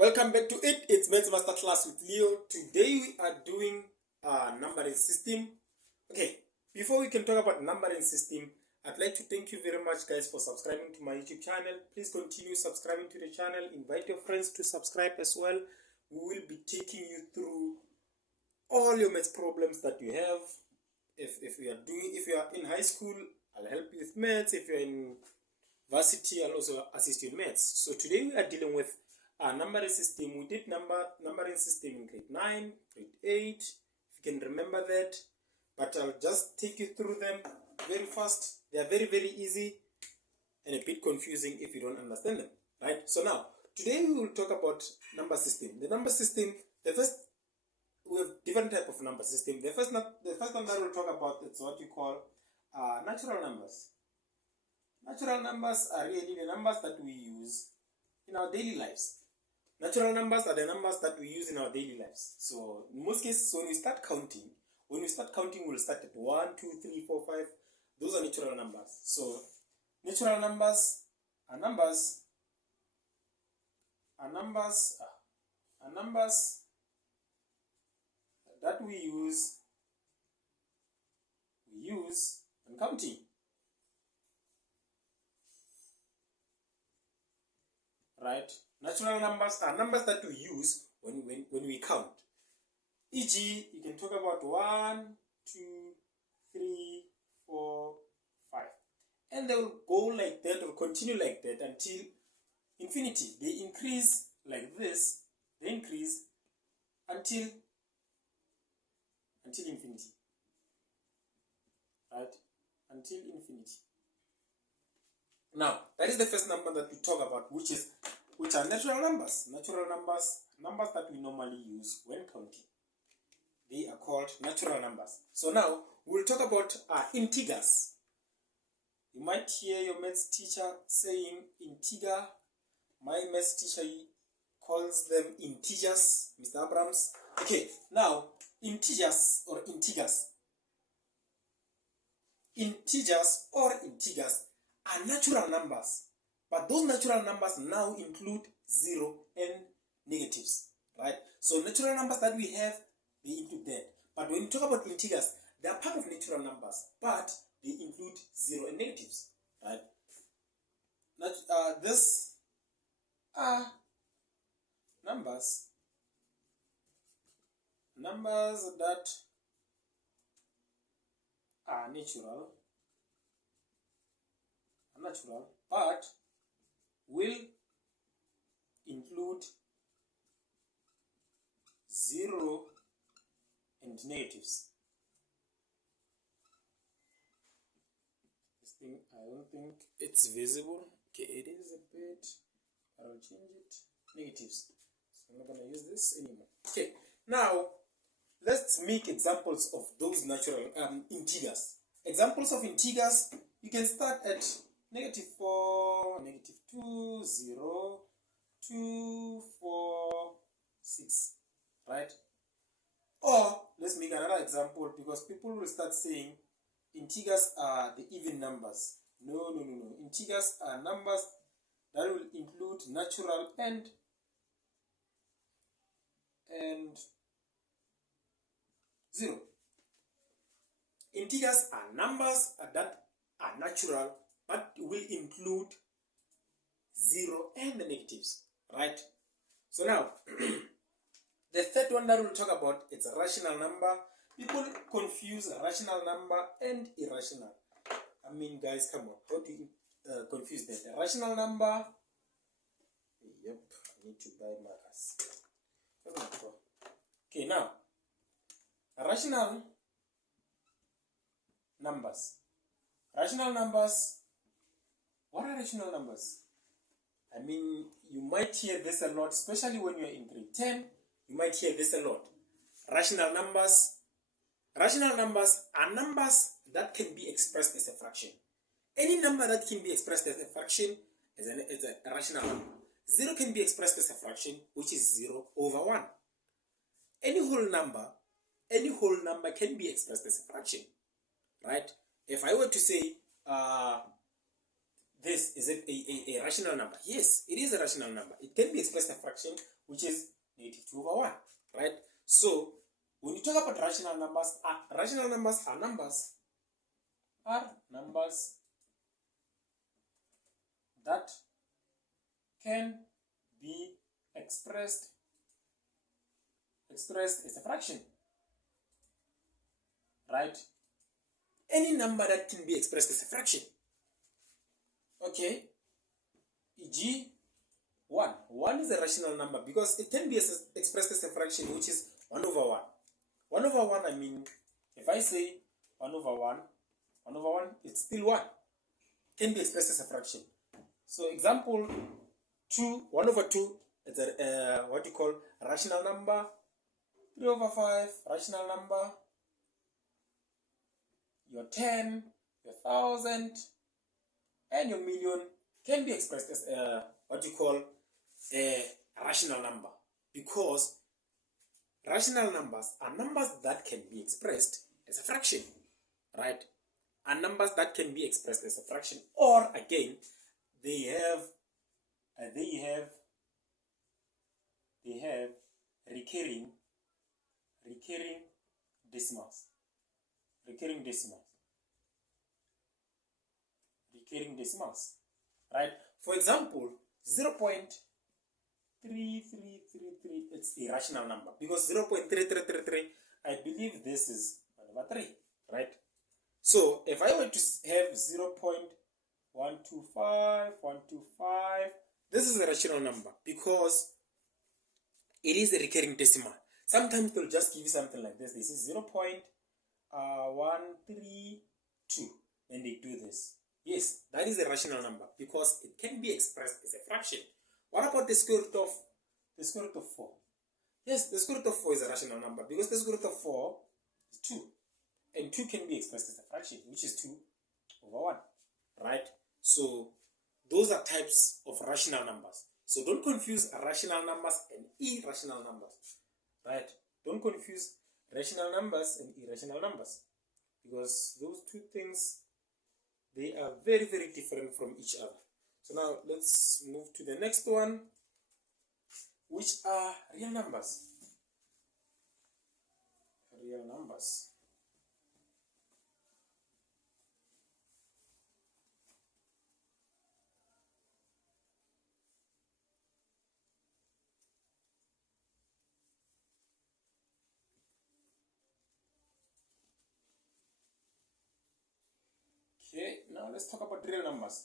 Welcome back to it. It's Maths Master Class with Leo. Today we are doing a numbering system. Okay, before we can talk about numbering system, I'd like to thank you very much, guys, for subscribing to my YouTube channel. Please continue subscribing to the channel. Invite your friends to subscribe as well. We will be taking you through all your maths problems that you have. If you are in high school, I'll help you with maths. If you're in varsity, I'll also assist you in maths. So today we are dealing with a numbering system. We did numbering system in grade 9, grade 8, if you can remember that. But I'll just take you through them very fast. They are very, very easy and a bit confusing if you don't understand them. Right? So now, today we will talk about number system. The number system, we have different type of number system. The first one that we'll talk about is what you call natural numbers. Natural numbers are really the numbers that we use in our daily lives. Natural numbers are the numbers that we use in our daily lives. So in most cases, when we start counting, we'll start at 1, 2, 3, 4, 5. Those are natural numbers. So natural numbers are numbers that we use when counting. Right? Natural numbers are numbers that we use when we count. E.g., you can talk about 1, 2, 3, 4, 5. And they will go like that or continue like that until infinity. They increase like this. They increase until infinity. Right? Until infinity. Now, that is the first number that we talk about, which are natural numbers. Natural numbers that we normally use when counting. They are called natural numbers. So now, we'll talk about integers. You might hear your maths teacher saying integer. My maths teacher calls them integers, Mr. Abrams. Okay, now, integers or integers. Integers or integers are natural numbers, but those natural numbers now include 0 and negatives, right? So natural numbers that we have, they include that. But when you talk about integers, they are part of natural numbers, but they include 0 and negatives, right? These are numbers that are natural, but will include 0 and negatives. This thing, I don't think it's visible. Okay, it is a bit. I'll change it. Negatives. So I'm not going to use this anymore. Okay, now let's make examples of those natural integers. Examples of integers, you can start at -4, -2, 0, 2, 4, 6, right? Or let's make another example, because people will start saying integers are the even numbers. No. Integers are numbers that will include natural and zero. Integers are numbers that are natural but will include 0 and the negatives, right? So now, the third one that we'll talk about is a rational number. People confuse a rational number and irrational. I mean, guys, come on. How do you confuse that? A rational number. Yep, I need to buy markers. Okay, now, rational numbers. Rational numbers. What are rational numbers? I mean, you might hear this a lot, especially when you're in grade 10. You might hear this a lot. Rational numbers. Rational numbers are numbers that can be expressed as a fraction. Any number that can be expressed as a fraction is a rational number. 0 can be expressed as a fraction, which is 0 over 1. Any whole number can be expressed as a fraction, right? If I were to say this, is it a rational number? Yes, it is a rational number. It can be expressed as a fraction, which is negative 2 over 1, right? So when you talk about rational numbers are numbers that can be expressed as a fraction, right? Any number that can be expressed as a fraction. Okay, e.g. 1. 1 is a rational number because it can be expressed as a fraction, which is 1 over 1. 1 over 1, I mean, if I say 1 over 1, 1 over 1, it's still 1. It can be expressed as a fraction. So example 2, 1 over 2, it's a what you call a rational number. 3 over 5, rational number. Your 10, your 1,000, and your million can be expressed as what you call a rational number, because rational numbers are numbers that can be expressed as a fraction, right? And numbers that can be expressed as a fraction, or again, they have recurring decimals. Recurring decimals, right? For example, 0.3333, it's a rational number because 0.3333, I believe this is 1 over 3, right? So if I were to have 0.125, this is a rational number because it is a recurring decimal. Sometimes they'll just give you something like this. This is 0.132 when they do this. Yes, that is a rational number because it can be expressed as a fraction. What about the square root of 4? Yes, the square root of 4 is a rational number because the square root of 4 is 2. And 2 can be expressed as a fraction, which is 2 over 1, right? So those are types of rational numbers. So don't confuse rational numbers and irrational numbers, right? Don't confuse rational numbers and irrational numbers, because those two things, they are very, very different from each other. So now let's move to the next one, which are real numbers. Real numbers. Okay, now let's talk about real numbers.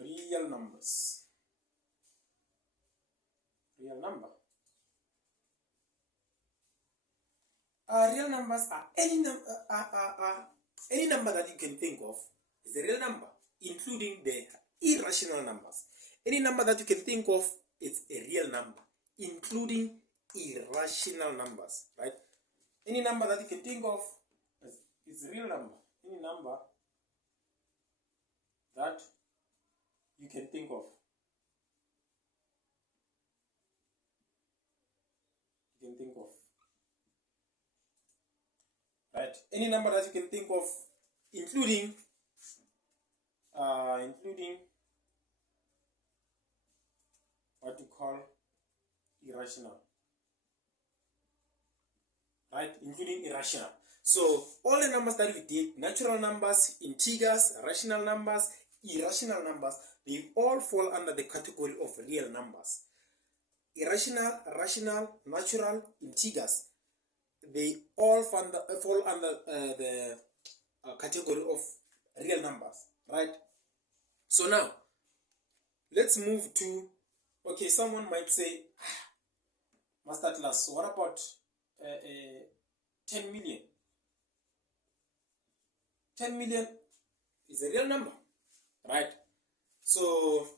Real numbers. Real number. Real numbers are any number that you can think of is a real number, including the irrational numbers. Any number that you can think of is a real number, including irrational numbers, right? Any number that you can think of is a real number. Any number that you can think of. Right? Any number that you can think of, including what you call irrational. Right? Including irrational. So all the numbers that we did, natural numbers, integers, rational numbers, irrational numbers, they all fall under the category of real numbers. Irrational, rational, natural, integers, they all fall under the category of real numbers, right? So now, let's move to, okay, someone might say, Master Class, so what about 10 million? 10 million is a real number, right? So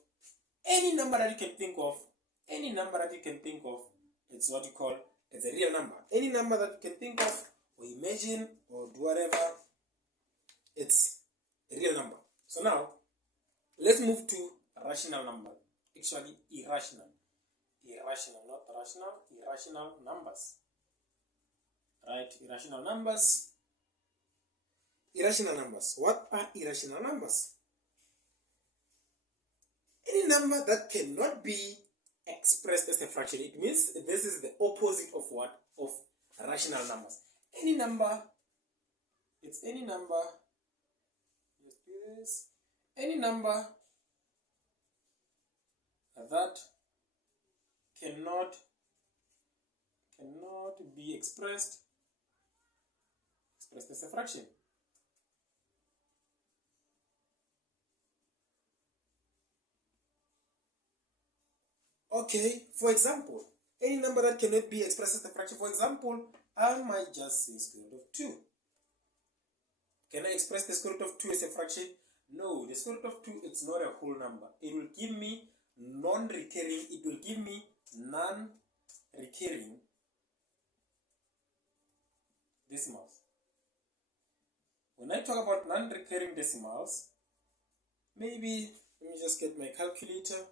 any number that you can think of, it's what you call, it's a real number. Any number that you can think of or imagine or do whatever, it's a real number. So now let's move to rational number. Actually irrational, not rational, irrational numbers, right? Irrational numbers. Irrational numbers. What are irrational numbers? Any number that cannot be expressed as a fraction. It means this is the opposite of what? Of rational numbers. Any number, it's any number, let's do this, any number that cannot be expressed as a fraction. Okay, for example, any number that cannot be expressed as a fraction, for example, I might just say square root of 2. Can I express the square root of 2 as a fraction? No, the square root of 2, it's not a whole number. It will give me non-recurring, it will give me non-recurring decimals. When I talk about non-recurring decimals, maybe, let me just get my calculator.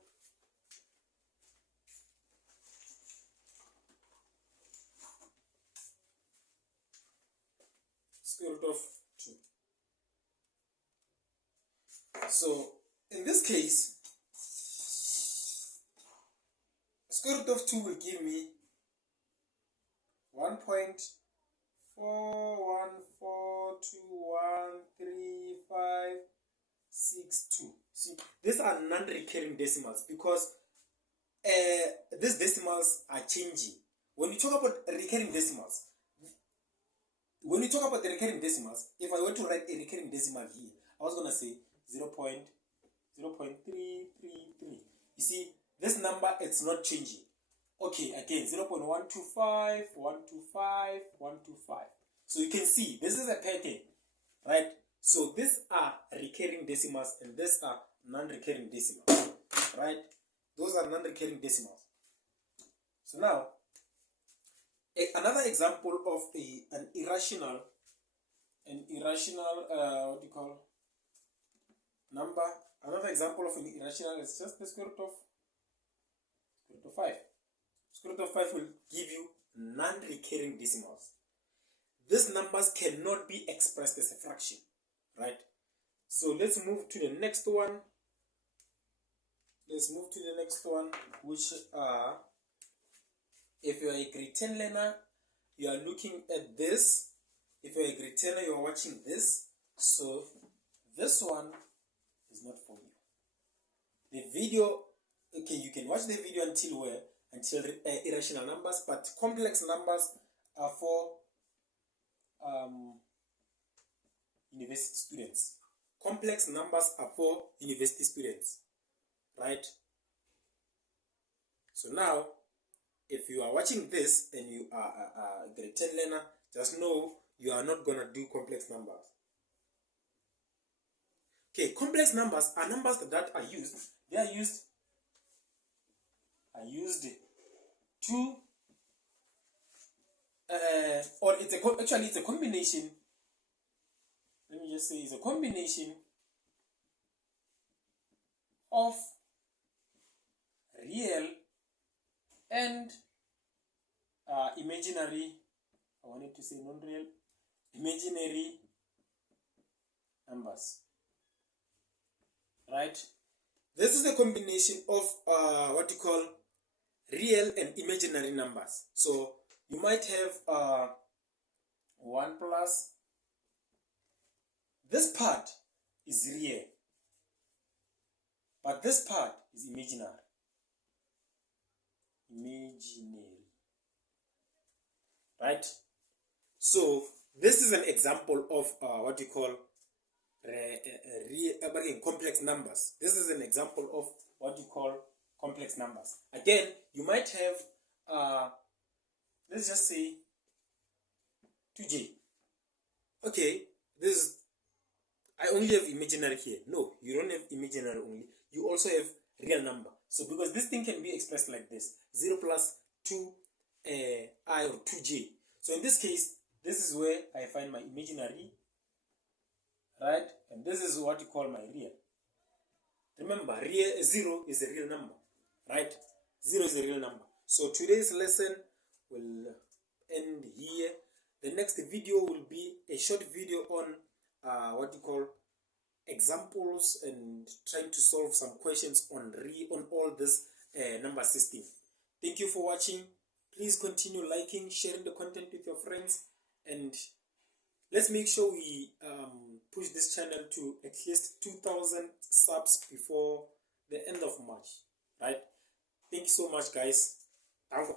Square root of 2. So, in this case, square root of 2 will give me 1.41421356. See, these are non-recurring decimals because these decimals are changing. When you talk about recurring decimals, if I were to write a recurring decimal here, I was going to say 0.333. You see, this number, it's not changing. Okay, again, 0.125, 125, 125. So you can see, this is a pattern, right? So these are recurring decimals and these are non-recurring decimals, right? Those are non-recurring decimals. So now, another example of an irrational what do you call number? Another example of an irrational is just the square root of 5. Square root of 5 will give you non-recurring decimals. These numbers cannot be expressed as a fraction, right? So let's move to the next one. Which are, if you are a grade 10 learner, you are looking at this. If you are a grade 10er, you are watching this. So this one is not for you. The video, okay, you can watch the video until where? Until irrational numbers, but complex numbers are for university students. Complex numbers are for university students, right? So now, if you are watching this and you are a grade 10 learner, just know you are not going to do complex numbers. Okay, complex numbers are numbers that are used. They are used to, or it's a combination. Let me just say it's a combination of real and imaginary, I wanted to say non-real, imaginary numbers, right? This is a combination of what you call real and imaginary numbers. So you might have 1 plus, this part is real, but this part is imaginary. Right? So this is an example of what you call complex numbers. This is an example of what you call complex numbers. Again, you might have let's just say 2j. Okay, I only have imaginary here. No, you don't have imaginary only. You also have real number. So because this thing can be expressed like this, 0 plus 2 I or 2j. So in this case, this is where I find my imaginary, right? And this is what you call my real. Remember, 0 is a real number, right? 0 is a real number. So today's lesson will end here. The next video will be a short video on what you call examples and trying to solve some questions on all this number system. Thank you for watching. Please continue liking, sharing the content with your friends, and let's make sure we push this channel to at least 2,000 subs before the end of March, right? Thank you so much, guys. Danko.